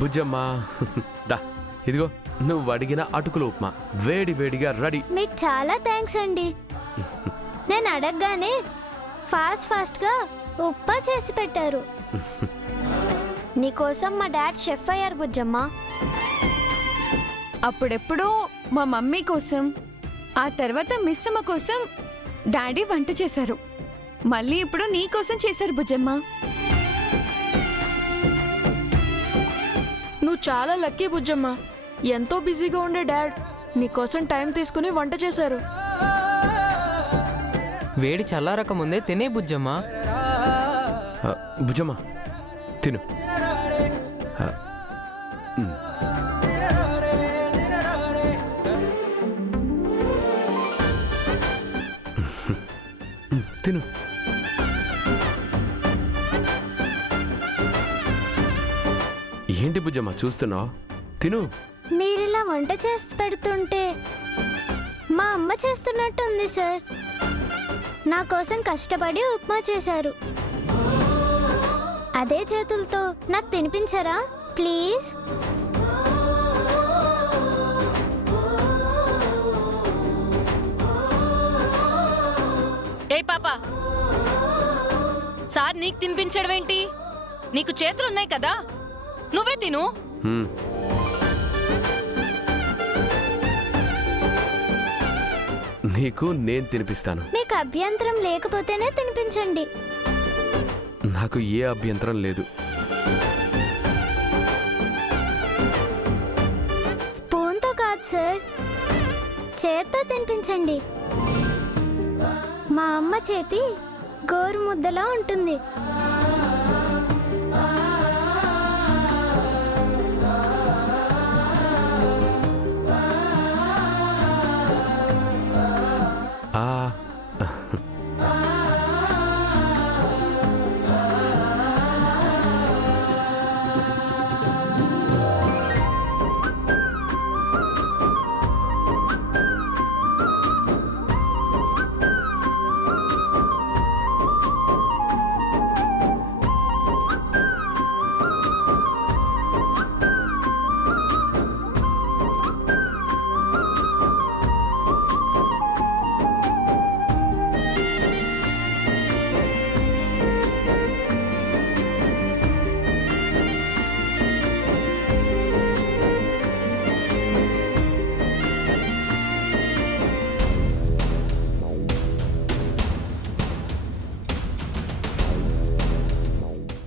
బుజ్జమ్మా దా ఇదిగో నువ్వు అడిగిన అటుకుల ఉప్మా వేడి వేడిగా రెడీ. మీకు చాలా థ్యాంక్స్ అండి. నేను అడగగానే ఫాస్ట్గా ఉప్మా చేసి పెట్టారు. నీకోసం మా డాడ్ షెఫ్ అయ్యారు బుజ్జమ్మ. అప్పుడెప్పుడో మా మమ్మీ కోసం, ఆ తర్వాత మిస్ అమ్మ కోసం డాడీ వంట చేశారు. మళ్ళీ ఇప్పుడు నీ కోసం చేశారు బుజ్జమ్మ. నువ్వు చాలా లక్కీ బుజ్జమ్మ. ఎంతో బిజీగా ఉండే డాడ్ నీకోసం టైం తీసుకుని వంట చేశారు. వేడి చల్లారక ముందే తినే బుజ్జమ్మ. బుజ్జమ్మా తిను. తిను. ఏంటి బుజ్జమ్మా చూస్తున్నావు? తిను. మీరిలా వంట చేసి పెడుతుంటే మా అమ్మ చేస్తున్నట్టుంది సార్. నా కోసం కష్టపడి ఉప్మా చేశారు. అదే చేతులతో నాకు తినిపించరా ప్లీజ్? ఏ పాపా, సార్ నీకు తినిపించడం ఏంటి? నీకు చేతులున్నాయి కదా, నువ్వే తిను. నీకు నేను తినిపిస్తాను. మీకు అభ్యంతరం లేకపోతేనే తినిపించండి. నాకు ఏ అభ్యంతరం లేదు. స్పూన్తో కాదు సార్, చేత్తో తినిపించండి. మా అమ్మ చేతి గోరు ముద్దలా ఉంటుంది.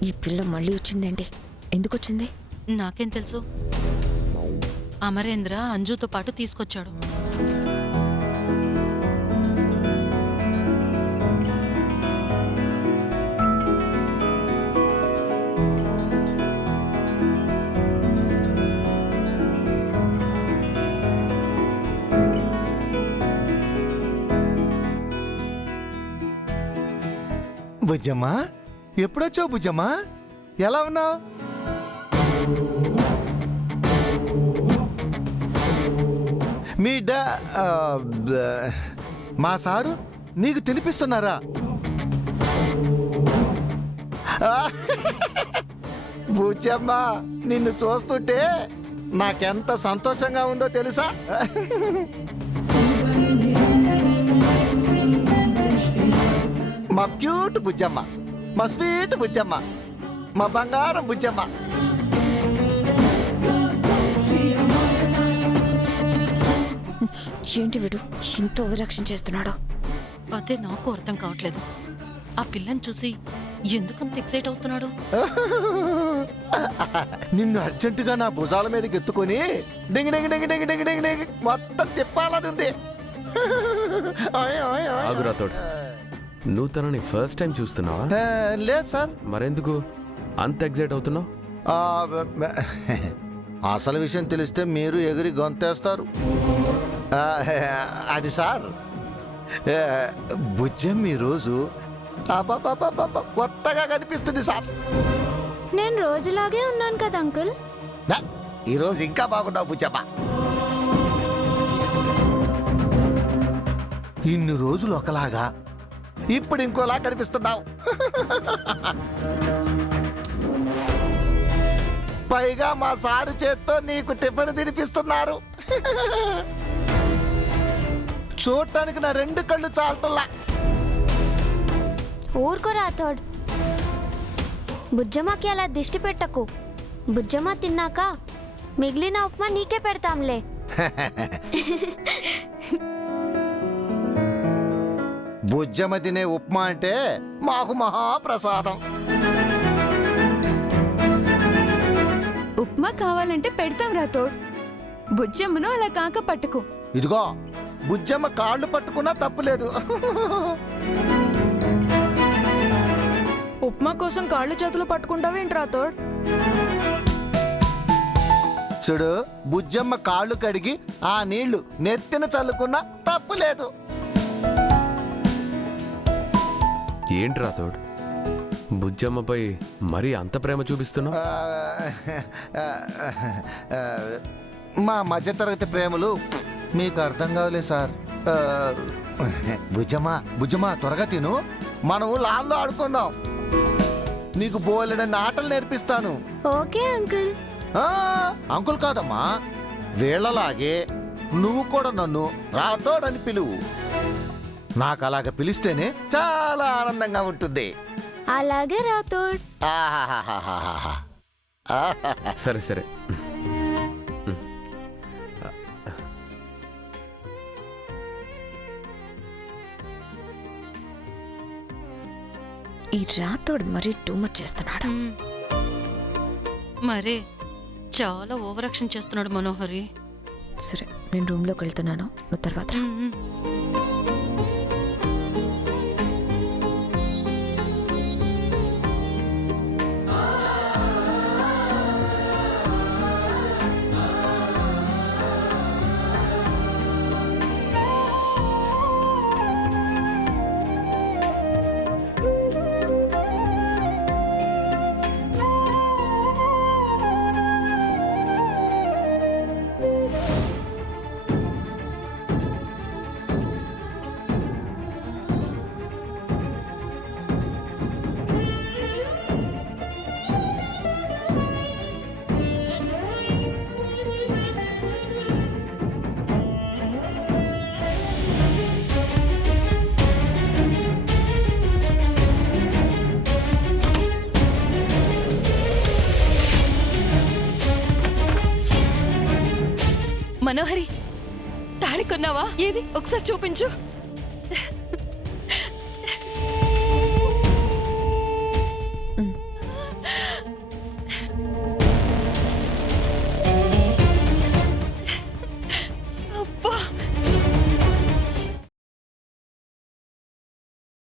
ఈ పిల్ల మళ్ళీ వచ్చిందండి. ఎందుకు వచ్చింది? నాకేం తెలుసు. అమరేంద్ర అంజుతో పాటు తీసుకొచ్చాడు. బుజ్జమ్మా, ఎప్పుడొచ్చావు బుజ్జమ్మా? ఎలా ఉన్నావు? మీ మా సారు నీకు తినిపిస్తున్నారా? బుజ్జమ్మా, నిన్ను చూస్తుంటే నాకెంత సంతోషంగా ఉందో తెలుసా? మా క్యూట్ బుజ్జమ్మ, మా స్వీట్ బుజ్జమ్మ, మా బంగారం బుజ్జమ్మ. ఏంటి వీడు ఇంత ఓవరాక్షన్ చేస్తున్నాడు? అదే నాకు అర్థం కావట్లేదు. ఆ పిల్లని చూసి ఎందుకంత ఎక్సైట్ అవుతున్నాడు? నిన్ను అర్జెంటుగా నా భుజాల మీదకి ఎత్తుకొని డింగి డింగి డింగి డింగి డింగి డింగి డింగి మొత్తం తిప్పాలని ఉంది. ఆగురాతోడు, నువ్వు తనని ఫస్ట్ టైం చూస్తున్నావా? లేదు సార్. మరెందుకు అంత ఎగ్జైట్ అవుతున్నావు? అసలు విషయం తెలిస్తే మీరు ఎగిరి గొంతేస్తారు. అది సార్, బుజ్జం ఈరోజు కొత్తగా కనిపిస్తుంది సార్. నేను రోజులాగే ఉన్నాను కదా అంకుల్. ఈరోజు ఇంకా బాగున్నావు బుజ్జమ్మ. ఇన్ని రోజులు ఒకలాగా, ఇప్పుడు ఇంకోలా కనిపిస్తున్నావు. పైగా మా సారు చేత్తో నీకు టిఫిన్ తినిపిస్తున్నారు. చూడటానికి నా 2 కళ్ళు చాలటల్లా. ఊరుకో రాథోడ్. బుజ్జమ్మకి అలా దిష్టి పెట్టకు. బుజ్జమ్మ తిన్నాక మిగిలిన ఉప్మా నీకే పెడతాంలే. బుజ్జమ్మ తినే ఉప్మా అంటే మాకు మహాప్రసాదం. ఉప్మా కావాలంటే పెడతాం రాథోడ్. బుజ్జమ్మను అలా కాక పట్టుకో. ఇదిగో బుజ్జమ్మ కాళ్ళు పట్టుకున్నా తప్పులేదు. ఉప్మా కోసం కాళ్ళు చేతులు పట్టుకుంటావేంటి రాథోడ్? చూడు, బుజ్జమ్మ కాళ్ళు కడిగి ఆ నీళ్లు నెత్తిన చల్లుకున్నా తప్పులేదు. ఏంటి రాథోడ్, బుజ్జమ్మపై మరీ అంత ప్రేమ చూపిస్తున్నావు? మా మధ్యతరగతి ప్రేమలు మీకు అర్థం కావలే సార్. బుజ్జమ్మ త్వరగా తిను, మనం లాన్లో ఆడుకుందాం. నీకు బోలెడన్ని ఆటలు నేర్పిస్తాను. Okay uncle. అంకుల్ కాదమ్మా, వీళ్ళలాగే నువ్వు కూడా నన్ను రాథోడ్ పిలువు. నాకు అలాగ పిలిస్తేనే చాలా ఆనందంగా ఉంటుంది. అలాగే రాథోడ్. ఆహాహాహాహాహా. సరే సరే. ఈ రాతోడు మరీ టూ మచ్ చేస్తున్నాడు. మరే చాలా ఓవరాక్షన్ చేస్తున్నాడు మనోహరి. సరే, నేను రూమ్లోకి వెళ్తున్నాను, నువ్వు తర్వాత రా. మనోహరి, తాళి కొన్నావా? ఏది ఒకసారి చూపించు.